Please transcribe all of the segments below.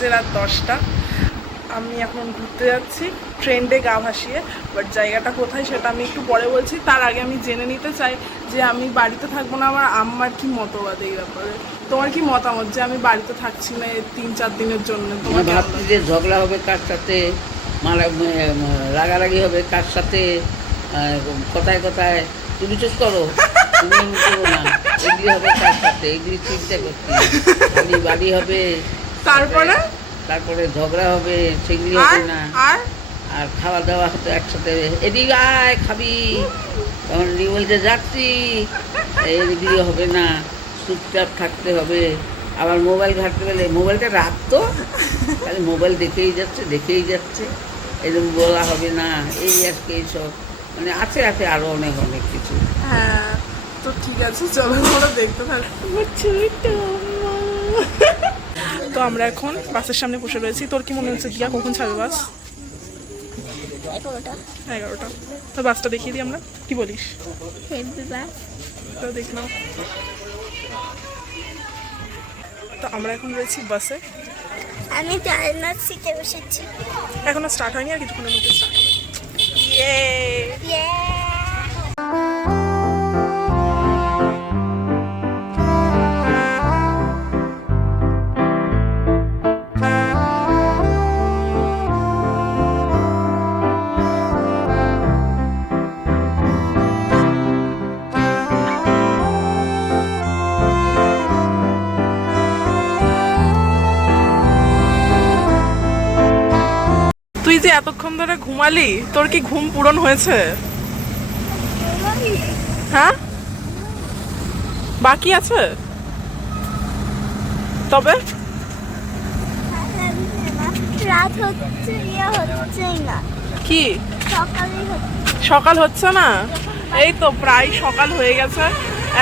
বাজে রাত 10টা। আমি এখন ঘুরতে যাচ্ছি ট্রেন্ডে গা ভাসিয়ে, বাট জায়গাটা কোথায় সেটা আমি একটু পরে বলছি। তার আগে আমি জেনে নিতে চাই যে আমি বাড়িতে থাকবো না, আমার আম্মার কি মতবাদ এই ব্যাপারে। তোমার কি মতামত যে আমি বাড়িতে থাকছি না 3-4 দিনের জন্য? তোমার ভাবছি যে ঝগড়া হবে কার সাথে, রাগারাগি হবে কার সাথে, কথায় কথায় তুমি চুপ করো, তুমি করো না, এগুলি হবে কার সাথে, এগুলি চিন্তা করছি। খালি বাড়ি হবে, তারপরে ঝগড়া হবে, সেগুলি হবে না। আর খাওয়া দাওয়া হতো একসাথে, এদিকে আয় খাবি, তখন বলতে যাচ্ছি, এগুলি হবে না, চুপচাপ থাকতে হবে। আবার মোবাইল ঘাটতে গেলে মোবাইলটা রাখতো, তাহলে মোবাইল দেখেই যাচ্ছে, এরকম বলা হবে না। এই আর কি, এইসব মানে আছে আরো অনেক কিছু। হ্যাঁ, তো ঠিক আছে, চলো আমরা দেখতে থাকবো। তো আমরা এখন বাসের সামনে বসে রয়েছি। তোর কি মনে হচ্ছে দিয়া কখন ছাড়বে বাস? 11টা। তো বাসটা দেখিয়ে দিই আমরা, কি বলিস? তো দেখলাম। তো আমরা এখন রয়েছি বাসে। আমি জানালার সিটে বসেছি। এখনো স্টার্ট হয়নি, আর কিছুক্ষণের মধ্যে স্টার্ট হবে। তুই যে এতক্ষণ ধরে ঘুমালি, তোর কি ঘুম পূরণ হয়েছে? হ্যাঁ, বাকি আছে তবে? রাত হচ্ছে, হচ্ছেই না। কি সকাল হচ্ছে না? এই তো প্রায় সকাল হয়ে গেছে,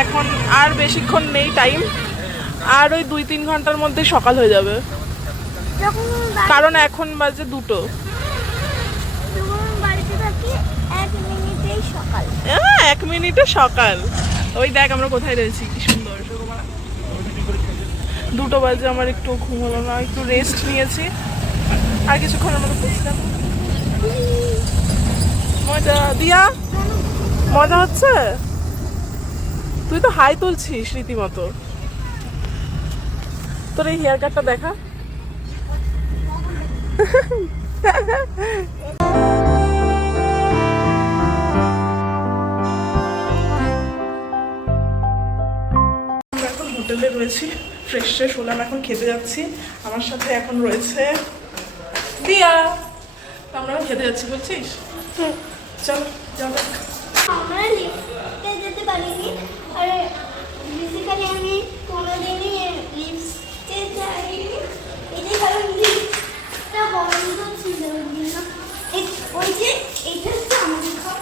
এখন আর বেশিক্ষণ নেই টাইম, আর ওই 2-3 ঘন্টার মধ্যে সকাল হয়ে যাবে, কারণ এখন বাজে 2টো। 1 মিনিটে সকাল। ওই দেখ আমরা কোথায় রয়েছি, কি সুন্দর। 2টো বাজে, আমার একটু ঘুম হলো না, একটু রেস্ট নিয়েছি, আর কিছুক্ষণ আমরা বসলাম। মজা দিয়া, মজা হচ্ছে? তুই তো হাই তুলছিস রীতিমতো। তোর এই হেয়ার কাটটা দেখা। হোটেলে রয়েছি, ফ্রেশ হলাম, এখন খেতে যাচ্ছি। আমার সাথে এখন রয়েছে দিয়া, আমরা খেতে যাচ্ছি, বলছিস? চলো যাবো। আমরা লিফটে যেতে পারিনি, আর বেসিক্যালি আমি কোনোদিনই লিফটে যাইনি, এই কারণ লিফটটা বন্ধ ছিল। ওই যে এইটা হচ্ছে আমাদের ঘর।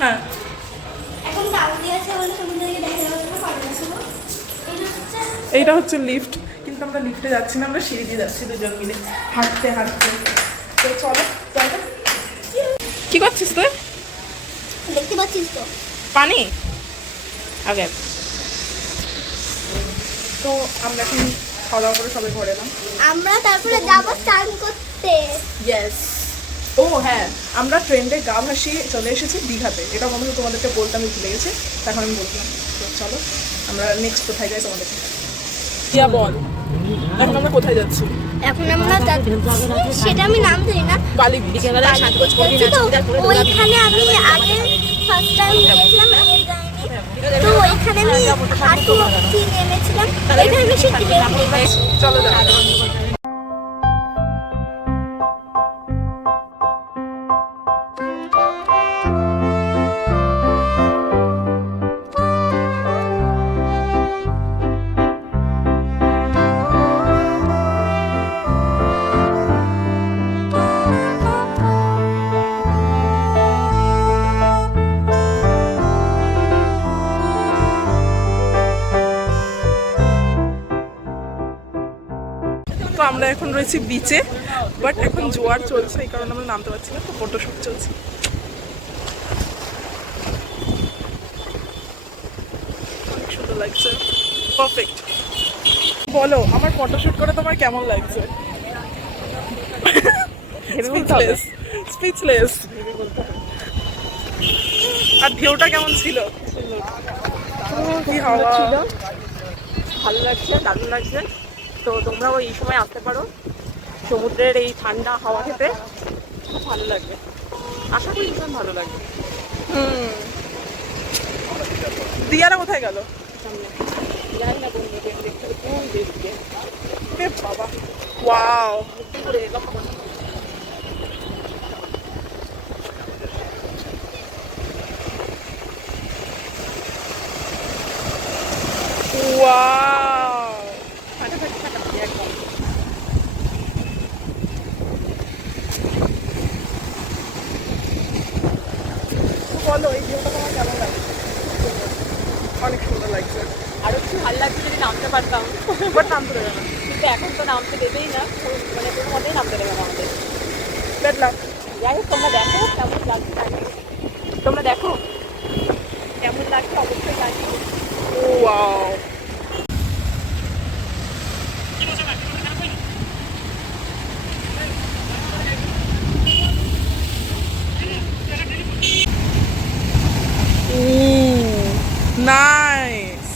হ্যাঁ, এখন তাড়াতাড়ি আছে বলে তোমাদেরকে দেখা যাবে না, পারবে না। এইটা হচ্ছে লিফট, কিন্তু আমরা লিফটে যাচ্ছি না, আমরা সিঁড়ি দিয়ে যাচ্ছি দুজন মিলে হাঁটতে হাঁটতে। তো চলো চলো। কি করছিস তুই? দেখতে পাচ্ছিস তো পানি আগে। তো আমরা এখন খাওয়া দাওয়া করে সবাই ঘরে এলাম। আমরা তারপরে যাবো স্নান করতে। ইয়েস। ও হ্যাঁ, আমরা ট্রেন্ডে গা ভাসিয়ে চলে এসেছি দীঘাতে। এটা মনে হয় তোমাদেরকে বলতে আমি ভুলে গেছি, তখন আমি বললাম। তো চলো আমরা নেক্সট কোথায় যাই তোমাদেরকে। ইয়া বল, এখন আমরা কোথায় যাচ্ছি? এখন আমরা সেটা আমি নাম জানি না। ওইখানে আমি আগে ফার্স্ট টাইম গিয়েছিলাম, তো ওইখানে আমি হাঁটু নেমেছিলাম, ওইখানে আমি শিখতে। চলো যাও। তো আমরা এখন রয়েছি বিচে, বাট এখন জোয়ার চলছে, এই কারণে আমরা নামতে পারছি না, তো ফটোশুট চলছে। অনেক সুন্দর লাগছে, পারফেক্ট। বলো আমার ফটোশুট করে তোমার কেমন লাগছে? স্পিচলেস। আর ঢেউটা কেমন ছিল? কি হাওয়া ছিল, ভালো লাগছে, দারুণ লাগছে। তো তোমরাও এই সময় আসতে পারো সমুদ্রের এই ঠান্ডা হাওয়া খেতে, খুব ভালো লাগবে। আশা করি ভীষণ ভালো লাগবে। দিয়ারা কোথায় গেল? সামনে জানি না কোন দিকে দেখতে হবে, কোন দিকে এ বাবা, ওয়াও। করে লক্ষ্য করো। ওয়াও, একদম বলো এই ভিউটা তোমার কেমন লাগছে? অনেক সুন্দর লাগছে, আরো একটু ভালো লাগছে যদি নামতে পারতাম, বাট নামতে দেবে না। কিন্তু এখন তো নামতে দেবেই না, তো মানে কোনো মতেই নামতে দেবে না আমাদের। বেড লাক। যাই হোক, তোমরা দেখো কেমন লাগছে জানি, তোমরা দেখো কেমন লাগছে অবশ্যই জানি। Wow, nice.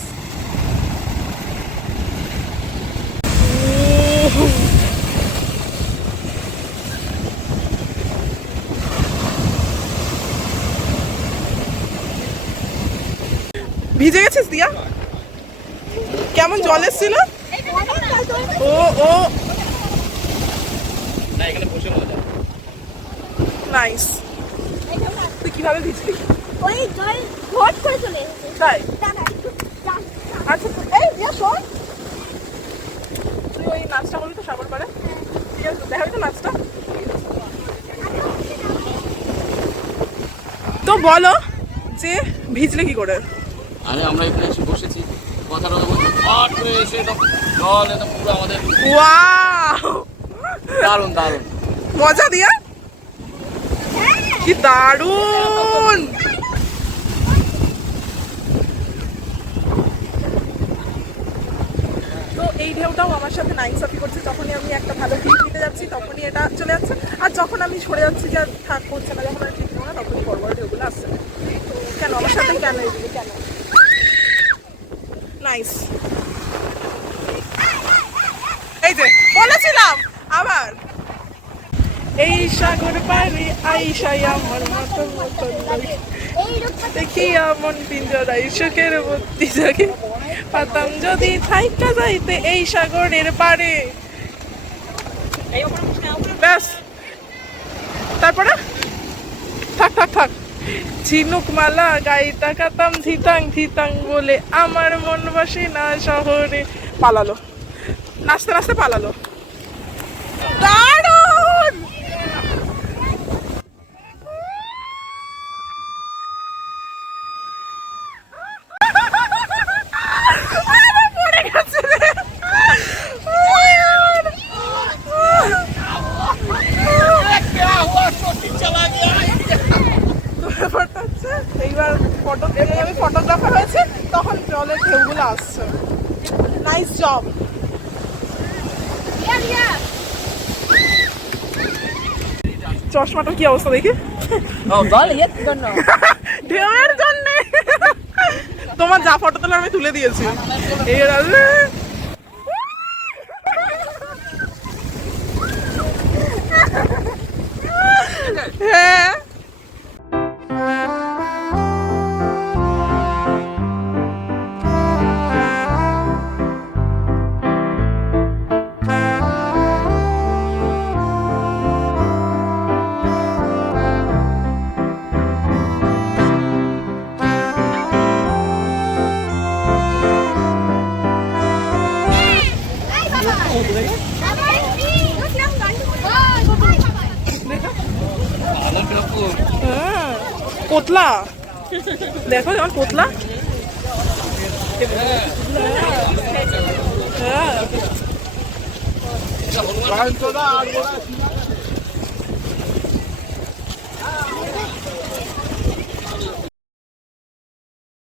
ভিজে গেছিস দিয়া? কেমন জল এসেছিল? ও ও নাইস। তুই কিভাবে ভিজলি? ওই জল ঘট করে চলে এসেছে। তাই? দাঁড়া, একটু যা, যা। আচ্ছা এই দিয়া শোন, তুই ওই নাচটা বলি তো সাগর পারে, ঠিক আছে? দেখাবি তো নাচটা? তো বলো যে ভিজলে কি করে? আরে আমরা এখানে এসে বসেছি, কথা বলছি, হঠাৎ করে এসে একদম জল একদম পুরো আমাদের ওয়াও, দারুণ দারুণ। মজা দিয়া, কি দারুণ। তো এই ঢেউটাও আমার সাথে নাইনসাফি করছে, যখনই আমি একটা ভালো ফিল নিতে যাচ্ছি তখনই এটা চলে যাচ্ছে, আর যখন আমি সরে যাচ্ছি যে আর থাক করছে না, যখন আমি ঠিক নেবো না তখনই বড় বড় ঢেউগুলো আসছে। কেন আমার সাথে কেন এগুলো কেন? নাইস। এই যে বলেছিলাম আবার, এই সাগর পাড়ি আইসাই আমার মতো মতো এই রূপটা দেখিয়া মন পিঞ্জরাই সুখের বুদ্ধি জাগে, পাতাম যদি থাইকা যাইতে এই সাগরের পাড়ে। এই ওপরে বসে নাও। ব্যাস, তারপরে থাক থাক থাক। ঝিনুক মালা গায়ে তাকাতাম ধিতাং ধিতাং বলে আমার মন বসে না শহরে। পালালো, নাচতে নাচতে পালালো। দারুণ। পড়ে গেছে রে। ব্যাপারটা হচ্ছে এইবার আমি ফটোগ্রাফার হয়েছে, তখন জলের ঢেউগুলো আসছে। Nice job. চশমাটার কি অবস্থা দেখি? ঢেউয়ের জন্য তোমার যা ফটো তোলা আমি তুলে দিয়েছি। হ্যাঁ, পোতলা দেখো যেমন পোতলা। হ্যাঁ